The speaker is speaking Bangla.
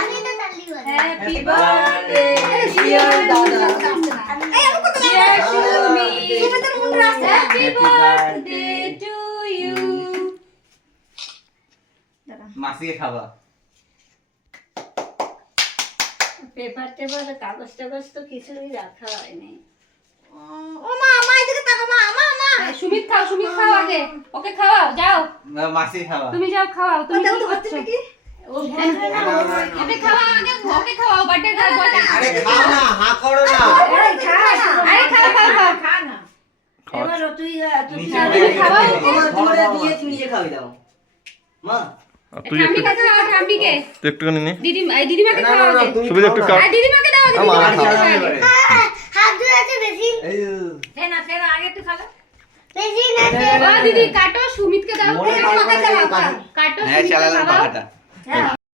আমি তো তালি বলি। হ্যাপি বার্থডে ডিয়ার দাদা এই আমি কত ডিয়ার সুমি সুমিতের মন রাখছে। হ্যাপি বার্থডে টু ইউ মাসিকে খাবা। পেপার টেপার কাগজ টাগজ তো কিছুই রাখা হয়নি। ও মা মা এদিকে তাকাও মা মা মা সুমিত খাও আগে ওকে খাওয়াও যাও মাসি খাবা। তুমি যাও খাওয়াও তুমি দাও কি তো হচ্ছে করছো নাকি ও এতে খাওয়াও আগে ওকে খাওয়াও বার্থডে গার্ল আরে খাও না, হা করো না। এই খা আরে খাও খা না এবার তুই নিচে হ্যাঁ, বসে তুমি খাওয়াও। খাও। দিয়ে তুমি নিজে খাবি দাও মা তুই একটু ঠাম্মিকে খাওয়াও ঠাম্মিকে তুই একটুখানি নে দিদিমাকে খাওয়াও আগে সুবিধা একটু কাট আর দিদিমাকে দাও আগে আমার দিদিমাকে খাওয়া দাও আগে। এবারে। হাত ধরে আছে বেশি এই ফেনা আগে তুই খাবে বেশি না ও দিদি কাটো সুমিতকে দাও মোড়ে কাটো কাটো খাওয়াও কাটো। কাটো হ্যাঁ, সুমিতকে চালালাম খাওয়াও পাখাটা। হ্যাঁ